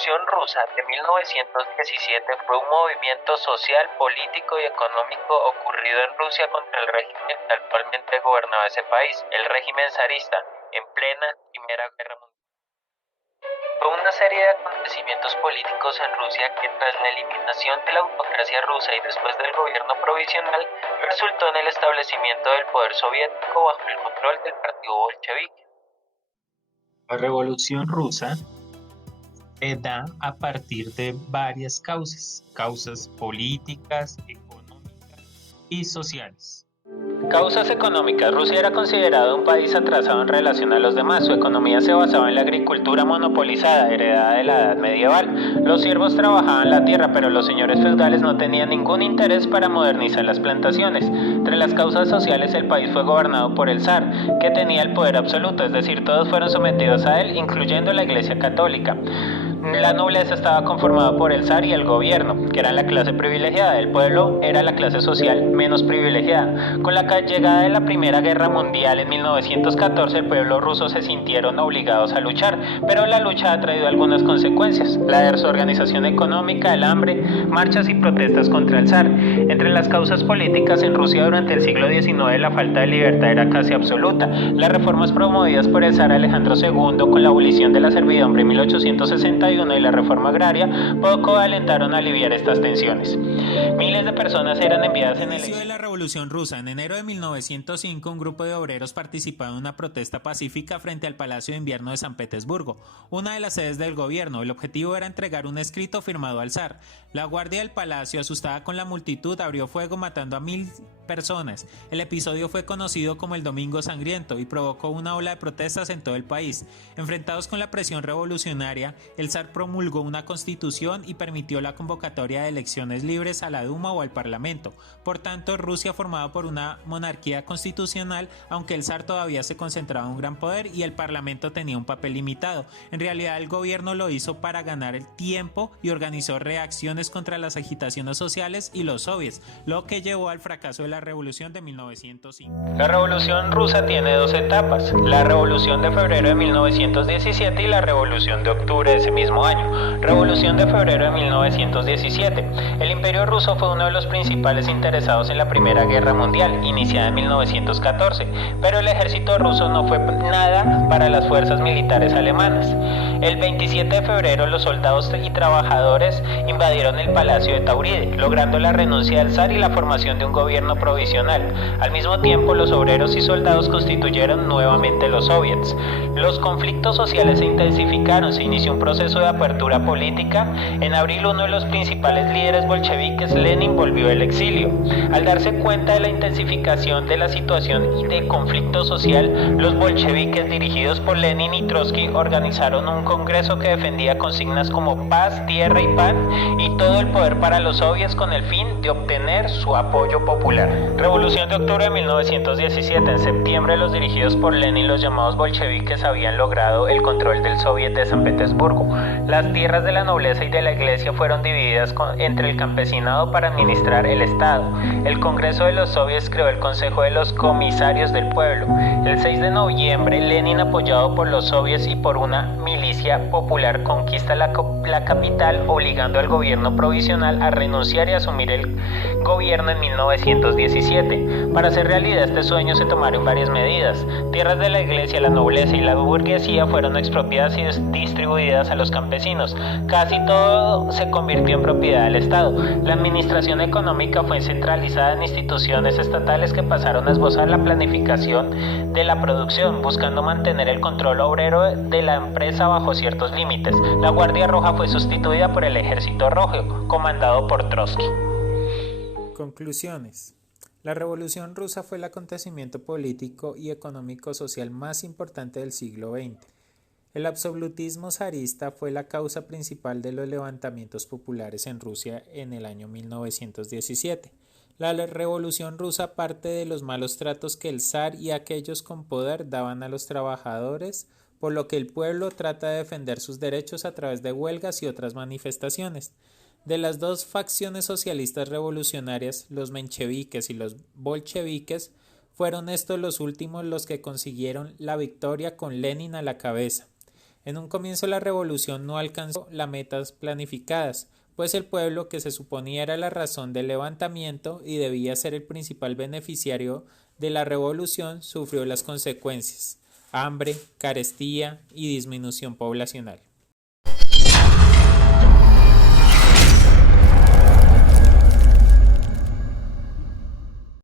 Revolución Rusa de 1917 fue un movimiento social, político y económico ocurrido en Rusia contra el régimen que actualmente gobernaba ese país, el régimen zarista, en plena Primera Guerra Mundial. Fue una serie de acontecimientos políticos en Rusia que, tras la eliminación de la autocracia rusa y después del gobierno provisional, resultó en el establecimiento del poder soviético bajo el control del partido bolchevique. La Revolución Rusa se da a partir de varias causas políticas, económicas y sociales. Causas económicas. Rusia era considerado un país atrasado en relación a los demás. Su economía se basaba en la agricultura monopolizada, heredada de la Edad Medieval. Los siervos trabajaban la tierra, pero los señores feudales no tenían ningún interés para modernizar las plantaciones. Entre las causas sociales, el país fue gobernado por el zar, que tenía el poder absoluto, es decir, todos fueron sometidos a él, incluyendo la Iglesia Católica. La nobleza estaba conformada por el zar y el gobierno, que era la clase privilegiada. El pueblo era la clase social menos privilegiada. Con la llegada de la Primera Guerra Mundial en 1914, el pueblo ruso se sintieron obligados a luchar, pero la lucha ha traído algunas consecuencias: la desorganización económica, el hambre, marchas y protestas contra el zar. Entre las causas políticas, en Rusia durante el siglo XIX la falta de libertad era casi absoluta. Las reformas promovidas por el zar Alejandro II, con la abolición de la servidumbre en 1861 y la reforma agraria, poco alentaron a aliviar estas tensiones. Miles de personas eran enviadas en el inicio de la Revolución Rusa. En enero de 1905, un grupo de obreros participaba en una protesta pacífica frente al Palacio de Invierno de San Petersburgo, una de las sedes del gobierno. El objetivo era entregar un escrito firmado al zar. La guardia del palacio, asustada con la multitud, abrió fuego matando a 1000 personas. El episodio fue conocido como el Domingo Sangriento y provocó una ola de protestas en todo el país. Enfrentados con la presión revolucionaria, el zar promulgó una constitución y permitió la convocatoria de elecciones libres a la Duma o al Parlamento. Por tanto, Rusia formaba por una monarquía constitucional, aunque el zar todavía se concentraba en un gran poder y el Parlamento tenía un papel limitado. En realidad, el gobierno lo hizo para ganar el tiempo y organizó reacciones contra las agitaciones sociales y los soviets, lo que llevó al fracaso de la Revolución de 1905. La Revolución Rusa tiene dos etapas: la Revolución de febrero de 1917 y la Revolución de octubre de ese mismo año. Revolución de febrero de 1917. El Imperio Ruso fue uno de los principales interesados en la Primera Guerra Mundial, iniciada en 1914, pero el ejército ruso no fue nada para las fuerzas militares alemanas. El 27 de febrero, los soldados y trabajadores invadieron el Palacio de Tauride, logrando la renuncia del zar y la formación de un gobierno provisional. Al mismo tiempo, los obreros y soldados constituyeron nuevamente los soviets. Los conflictos sociales se intensificaron, se inició un proceso de apertura política. En abril, uno de los principales líderes bolcheviques, Lenin, volvió del exilio. Al darse cuenta de la intensificación de la situación y de conflicto social, los bolcheviques, dirigidos por Lenin y Trotsky, organizaron un congreso que defendía consignas como paz, tierra y pan, y todo el poder para los soviets, con el fin de obtener su apoyo popular. Revolución de octubre de 1917. En septiembre, los dirigidos por Lenin, los llamados bolcheviques, habían logrado el control del Soviet de San Petersburgo. Las tierras de la nobleza y de la iglesia fueron divididas entre el campesinado para administrar el Estado. El Congreso de los Soviets creó el Consejo de los Comisarios del Pueblo. El 6 de noviembre, Lenin, apoyado por los soviets y por una milicia popular, conquista la capital, obligando al gobierno provisional a renunciar y asumir el gobierno en 1917. Para hacer realidad este sueño se tomaron varias medidas. Tierras de la iglesia, la nobleza y la burguesía fueron expropiadas y distribuidas a los campesinos. Casi todo se convirtió en propiedad del Estado. La administración económica fue centralizada en instituciones estatales que pasaron a esbozar la planificación de la producción, buscando mantener el control obrero de la empresa bajo ciertos límites. La Guardia Roja fue sustituida por el Ejército Rojo, comandado por Trotsky. Conclusiones. La Revolución Rusa fue el acontecimiento político y económico-social más importante del siglo XX. El absolutismo zarista fue la causa principal de los levantamientos populares en Rusia en el año 1917. La Revolución Rusa parte de los malos tratos que el zar y aquellos con poder daban a los trabajadores, por lo que el pueblo trata de defender sus derechos a través de huelgas y otras manifestaciones. De las dos facciones socialistas revolucionarias, los mencheviques y los bolcheviques, fueron estos los últimos los que consiguieron la victoria con Lenin a la cabeza. En un comienzo la revolución no alcanzó las metas planificadas, pues el pueblo, que se suponía era la razón del levantamiento y debía ser el principal beneficiario de la revolución, sufrió las consecuencias: hambre, carestía y disminución poblacional.